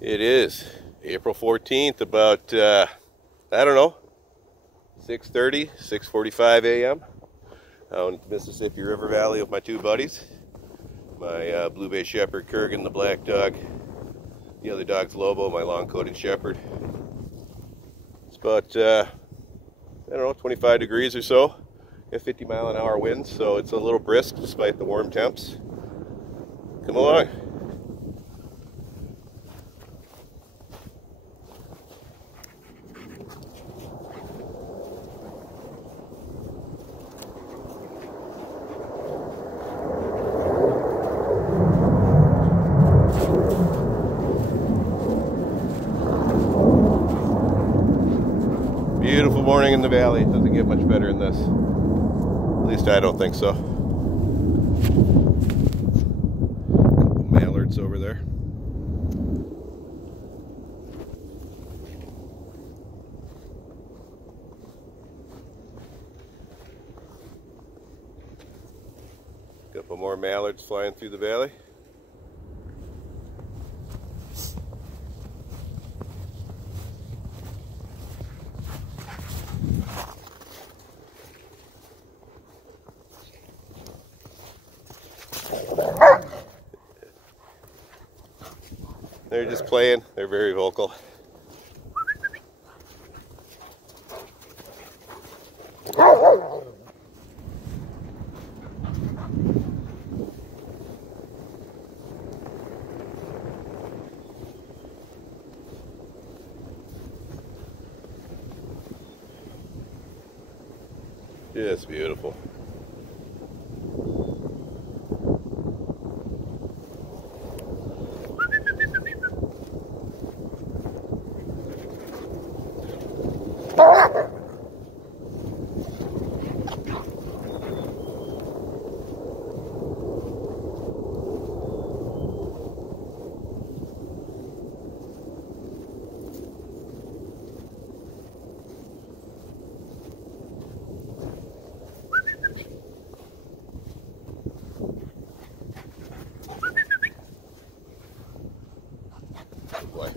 It is April 14th, about, I don't know, 6:30, 6:45 a.m. out in the Mississippi River Valley with my two buddies. My Blue Bay Shepherd, Kurgan, the black dog. The other dog's Lobo, my long-coated shepherd. It's about, I don't know, 25 degrees or so. Got 50-mile-an-hour winds, so it's a little brisk despite the warm temps. Come along. Beautiful morning in the valley. It doesn't get much better than this. At least I don't think so. Couple mallards over there. Couple more mallards flying through the valley. They're just playing. They're very vocal. Just beautiful. Boy.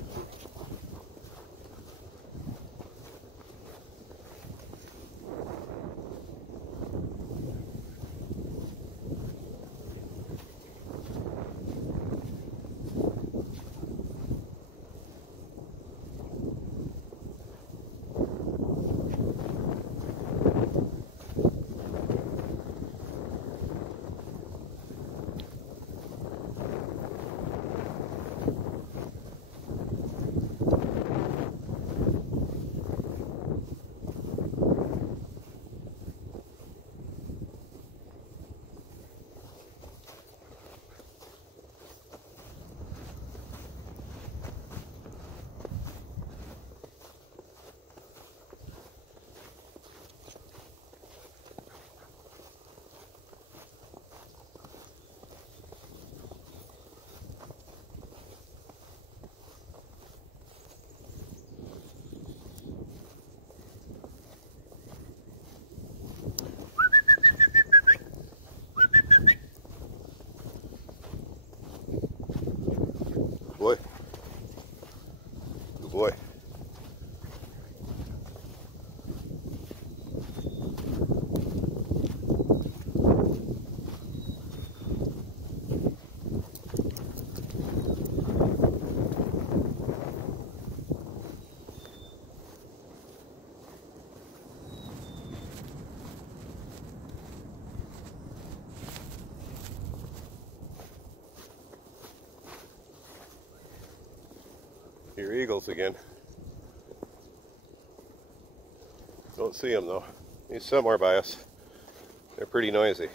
Boy. Good boy. Your eagles again. Don't see them though. He's somewhere by us. They're pretty noisy.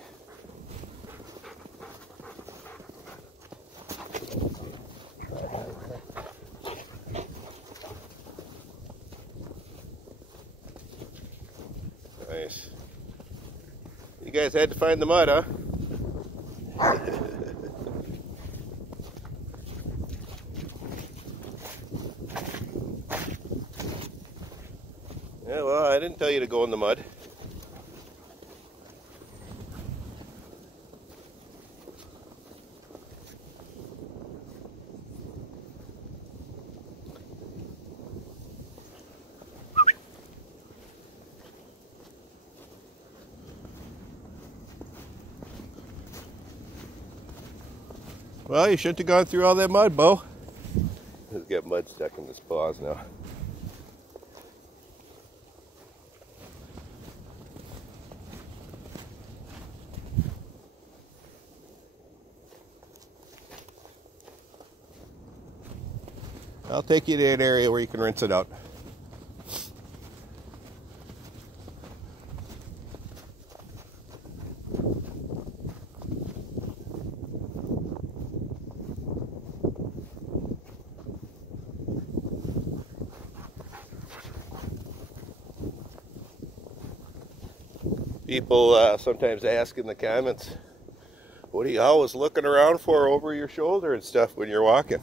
Nice. You guys had to find the mud, huh? Yeah, well, I didn't tell you to go in the mud. Well, you shouldn't have gone through all that mud, Bo. He's got mud stuck in his paws now. I'll take you to an area where you can rinse it out. People sometimes ask in the comments, what are you always looking around for over your shoulder and stuff when you're walking?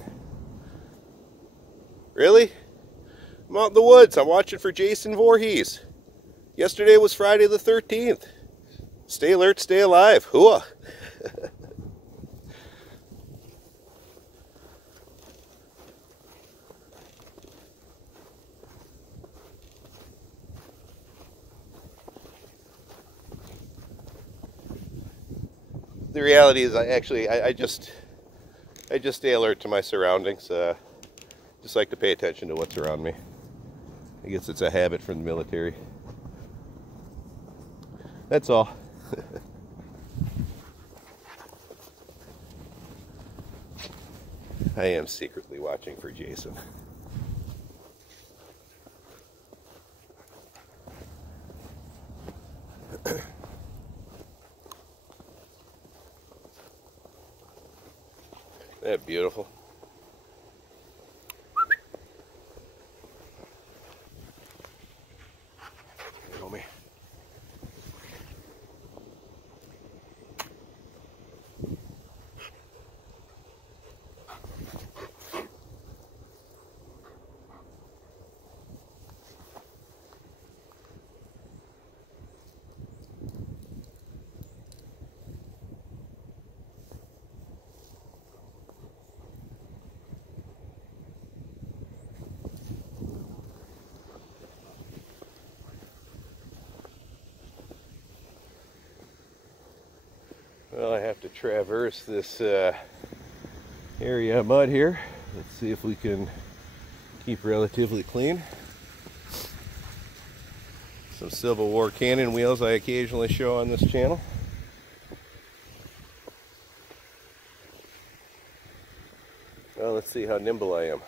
Really? I'm out in the woods. I'm watching for Jason Voorhees. Yesterday was Friday the 13th. Stay alert, stay alive. Hooah! The reality is, I just stay alert to my surroundings. Just like to pay attention to what's around me. I guess it's a habit from the military. That's all. I am secretly watching for Jason. Isn't that beautiful? Show me. Well, I have to traverse this area of mud here. Let's see if we can keep relatively clean. Some Civil War cannon wheels I occasionally show on this channel. Well, let's see how nimble I am.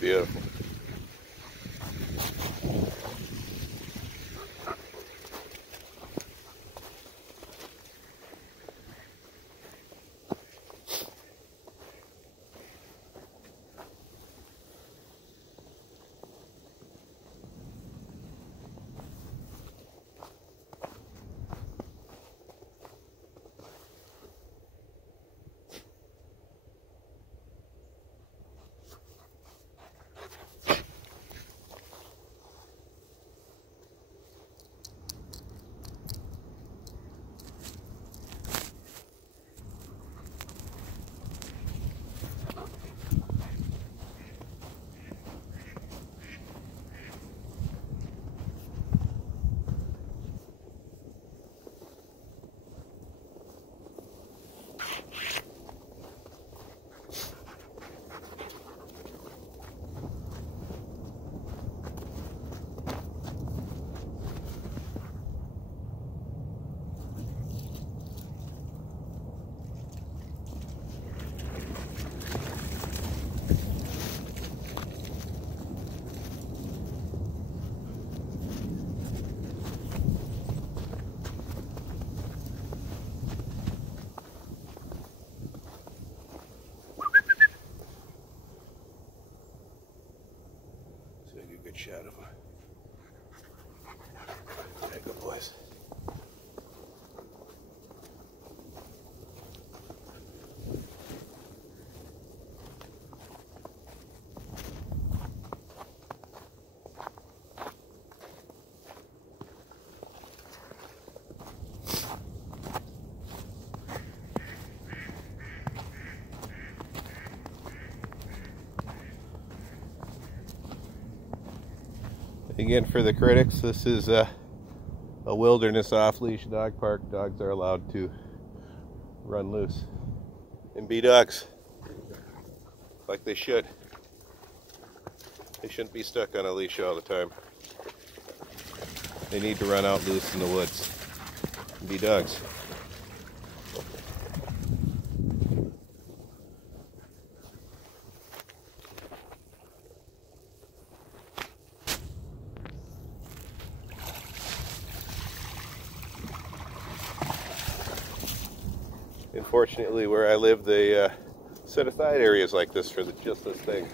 Beautiful. Again, for the critics, this is a wilderness off-leash dog park. Dogs are allowed to run loose and be dogs like they should. They shouldn't be stuck on a leash all the time. They need to run out loose in the woods and be dogs. Unfortunately, where I live, they set aside areas like this for just this thing.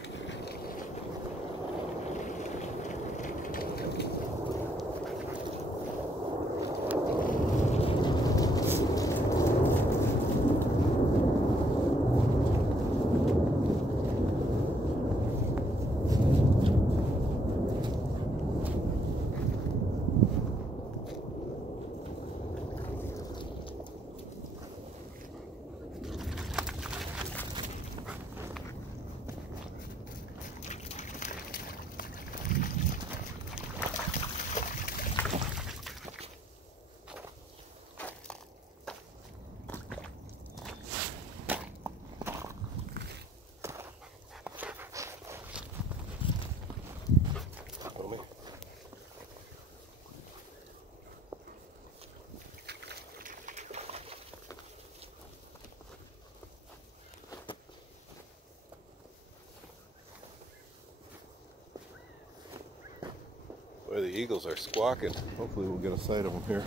Boy, the eagles are squawking. Hopefully we'll get a sight of them here.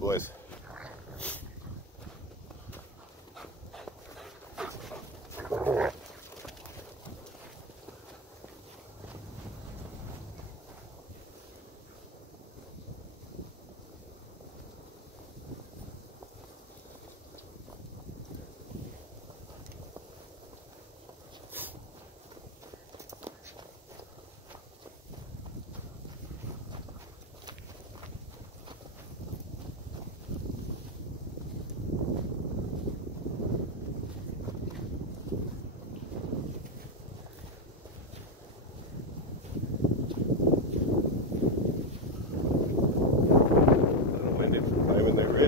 Boys.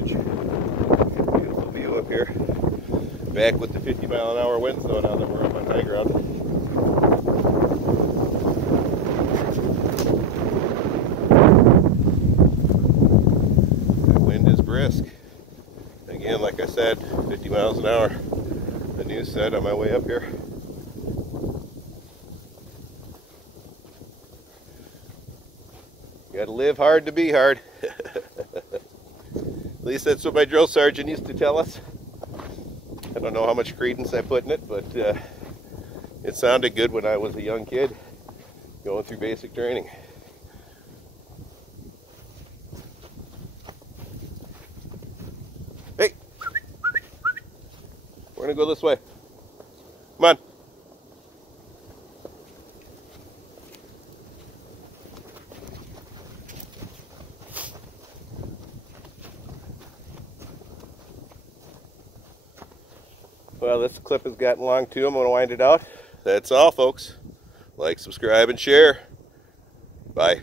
Beautiful view up here. Back with the 50-mile-an-hour winds though, now that we're up on high ground. The wind is brisk. Again, like I said, 50 miles an hour. The news said on my way up here. You gotta live hard to be hard. At least that's what my drill sergeant used to tell us. I don't know how much credence I put in it, but it sounded good when I was a young kid going through basic training. Hey! We're gonna go this way. Come on. Well, this clip has gotten long too. I'm going to wind it out. That's all, folks. Like, subscribe, and share. Bye.